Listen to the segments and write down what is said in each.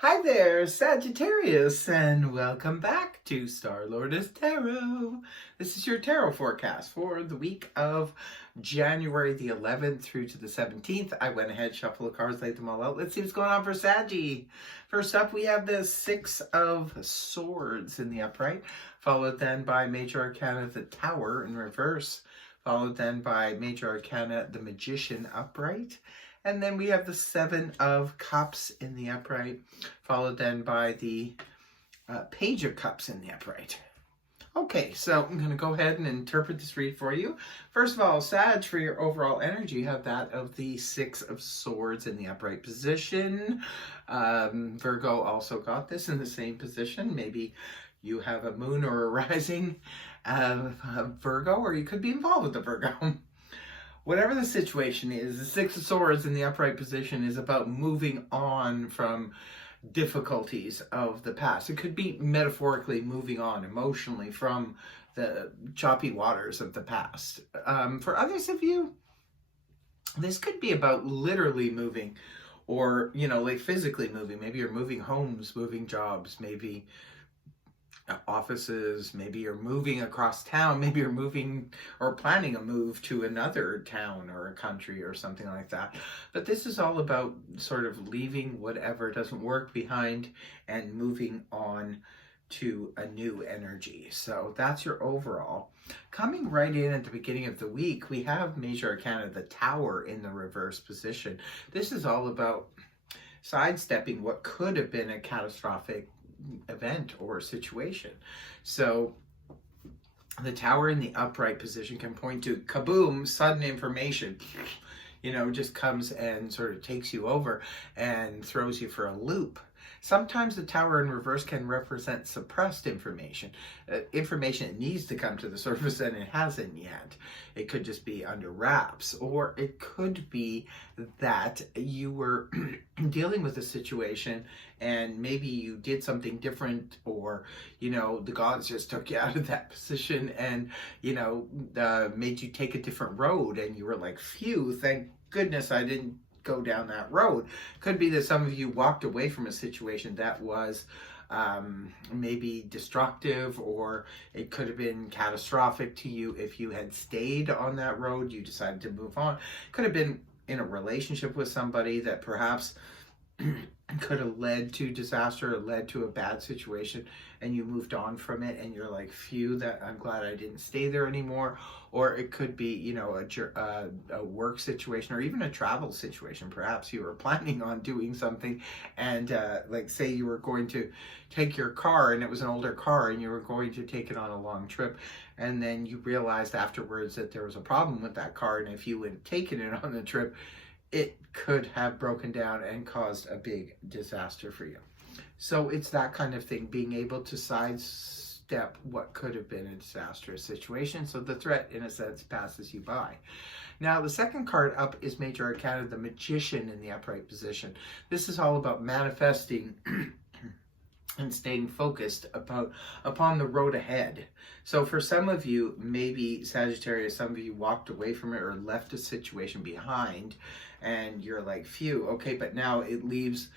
Hi there, Sagittarius, and welcome back to Star-Lord's Tarot. This is your tarot forecast for the week of January the 11th through to the 17th. I went ahead, shuffled the cards, laid them all out. Let's see what's going on for Saggy. First up, we have the Six of Swords in the upright, followed then by Major Arcana, the Tower in reverse, followed then by Major Arcana, the Magician upright. And then we have the Seven of Cups in the upright, followed then by the Page of Cups in the upright. Okay, so I'm going to go ahead and interpret this read for you. First of all, Sag, for your overall energy, you have that of the Six of Swords in the upright position. Virgo also got this in the same position. Maybe you have a moon or a rising Virgo, or you could be involved with the Virgo. Whatever the situation is, the Six of Swords in the upright position is about moving on from difficulties of the past. It could be metaphorically moving on emotionally from the choppy waters of the past. For others of you, this could be about literally moving, or, like physically moving. Maybe you're moving homes, moving jobs, maybe offices, maybe you're moving across town, maybe you're moving or planning a move to another town or a country or something like that. But this is all about sort of leaving whatever doesn't work behind and moving on to a new energy. So that's your overall. Coming right in at the beginning of the week, we have Major Arcana, the Tower, in the reverse position. This is all about sidestepping what could have been a catastrophic event or situation. So the Tower in the upright position can point to kaboom, sudden information, just comes and sort of takes you over and throws you for a loop. Sometimes the Tower in reverse can represent suppressed information, information that needs to come to the surface and it hasn't yet. It could just be under wraps, or it could be that you were dealing with a situation and maybe you did something different, or, the gods just took you out of that position and, made you take a different road, and you were like, phew, thank goodness I didn't go down that road. Could be that some of you walked away from a situation that was maybe destructive, or it could have been catastrophic to you if you had stayed on that road. You decided to move on. Could have been in a relationship with somebody that perhaps could have led to disaster or led to a bad situation, and you moved on from it and you're like, phew, that I'm glad I didn't stay there anymore. Or it could be, a work situation or even a travel situation. Perhaps you were planning on doing something, and like, say you were going to take your car, and it was an older car, and you were going to take it on a long trip, and then you realized afterwards that there was a problem with that car, and if you had taken it on the trip, it could have broken down and caused a big disaster for you. So it's that kind of thing, being able to sidestep what could have been a disastrous situation. So the threat, in a sense, passes you by. Now, the second card up is Major Arcana, the Magician, in the upright position. This is all about manifesting and staying focused upon the road ahead. So for some of you, maybe Sagittarius, some of you walked away from it or left a situation behind, and you're like, phew, okay, but now it leaves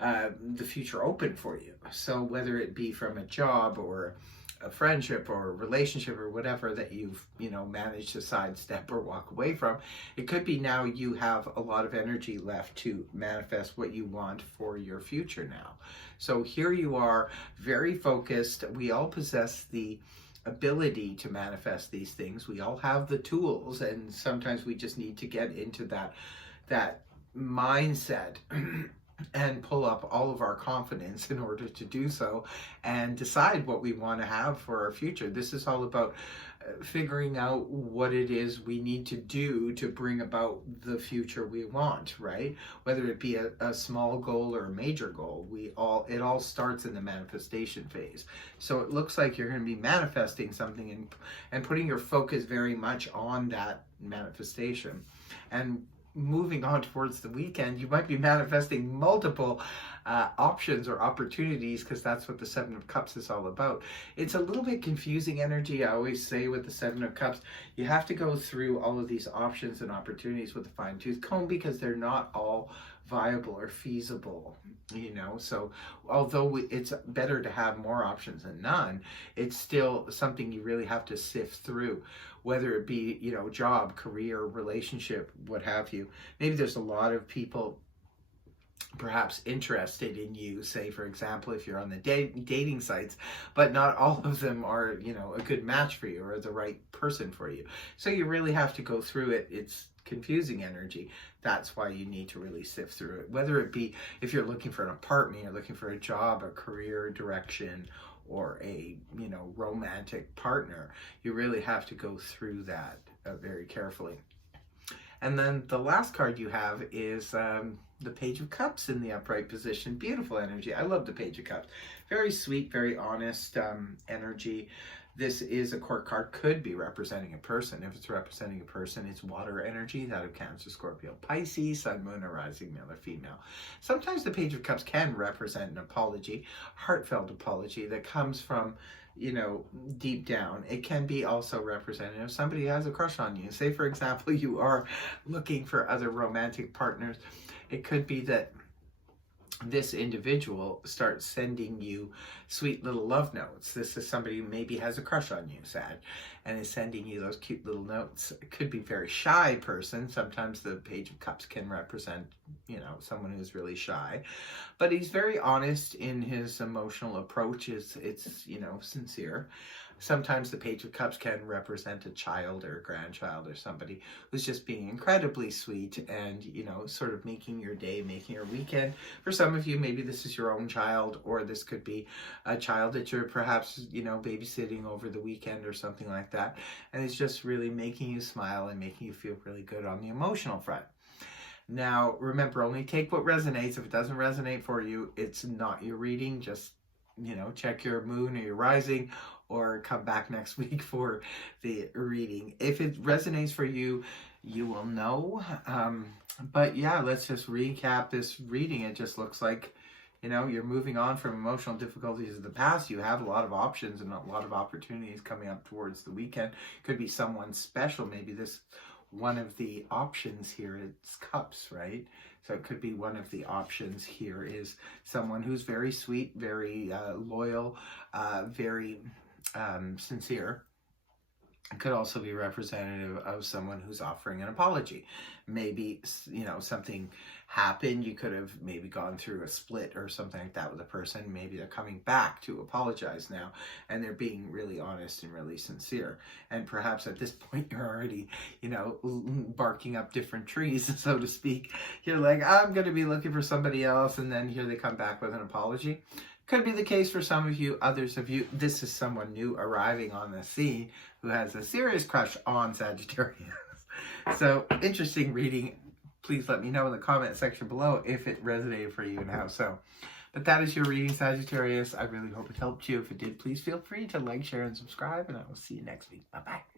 the future open for you. So whether it be from a job or a friendship or a relationship or whatever that you've managed to sidestep or walk away from, it could be now you have a lot of energy left to manifest what you want for your future now. So here you are, very focused. We all possess the ability to manifest these things. We all have the tools, and sometimes we just need to get into that mindset and pull up all of our confidence in order to do so and decide what we want to have for our future. This is all about figuring out what it is we need to do to bring about the future we want, right? Whether it be a small goal or a major goal, it all starts in the manifestation phase. So it looks like you're going to be manifesting something and putting your focus very much on that manifestation. And moving on towards the weekend, you might be manifesting multiple options or opportunities, because that's what the Seven of Cups is all about. It's a little bit confusing energy. I always say with the Seven of Cups, you have to go through all of these options and opportunities with a fine-tooth comb, because they're not all viable or feasible, you know. So although it's better to have more options than none, it's still something you really have to sift through, whether it be, you know, job, career, relationship, what have you. Maybe there's a lot of people perhaps interested in you, say for example if you're on the dating sites, but not all of them are, you know, a good match for you or the right person for you. So you really have to go through it. It's confusing energy. That's why you need to really sift through it, whether it be if you're looking for an apartment, you're looking for a job, a career direction, or a, you know, romantic partner. You really have to go through that very carefully. And then the last card you have is the Page of Cups in the upright position. Beautiful energy. I love the Page of Cups. Very sweet, very honest energy. This is a court card, could be representing a person. If it's representing a person, it's water energy, that of Cancer, Scorpio, Pisces, Sun, Moon, or Rising, male or female. Sometimes the Page of Cups can represent an apology, heartfelt apology that comes from, you know, deep down. It can be also representative. Somebody has a crush on you. Say, for example, you are looking for other romantic partners. It could be that this individual starts sending you sweet little love notes. This is somebody who maybe has a crush on you, Sag, and is sending you those cute little notes. It could be a very shy person. Sometimes the Page of Cups can represent, you know, someone who's really shy, but he's very honest in his emotional approach. It's you know, sincere. Sometimes the Page of Cups can represent a child or a grandchild or somebody who's just being incredibly sweet and, you know, sort of making your day, making your weekend. For some of you, maybe this is your own child, or this could be a child that you're perhaps, you know, babysitting over the weekend or something like that. And it's just really making you smile and making you feel really good on the emotional front. Now, remember, only take what resonates. If it doesn't resonate for you, it's not your reading. Just, you know, check your moon or your rising, or come back next week for the reading. If it resonates for you, you will know. But yeah, let's just recap this reading. It just looks like, you know, you're moving on from emotional difficulties of the past. You have a lot of options and a lot of opportunities coming up towards the weekend. Could be someone special. Maybe this one of the options here, it's cups, right? So it could be one of the options here is someone who's very sweet, very loyal, very sincere. It could also be representative of someone who's offering an apology. Maybe, you know, something happened. You could have maybe gone through a split or something like that with a person. Maybe they're coming back to apologize now, and they're being really honest and really sincere. And perhaps at this point, you're already, you know, barking up different trees, so to speak. You're like, I'm going to be looking for somebody else, and then here they come back with an apology. Could be the case for some of you. Others of you, this is someone new arriving on the scene who has a serious crush on Sagittarius. So, interesting reading. Please let me know in the comment section below if it resonated for you and how so. But that is your reading, Sagittarius. I really hope it helped you. If it did, please feel free to like, share, and subscribe, and I will see you next week. Bye-bye.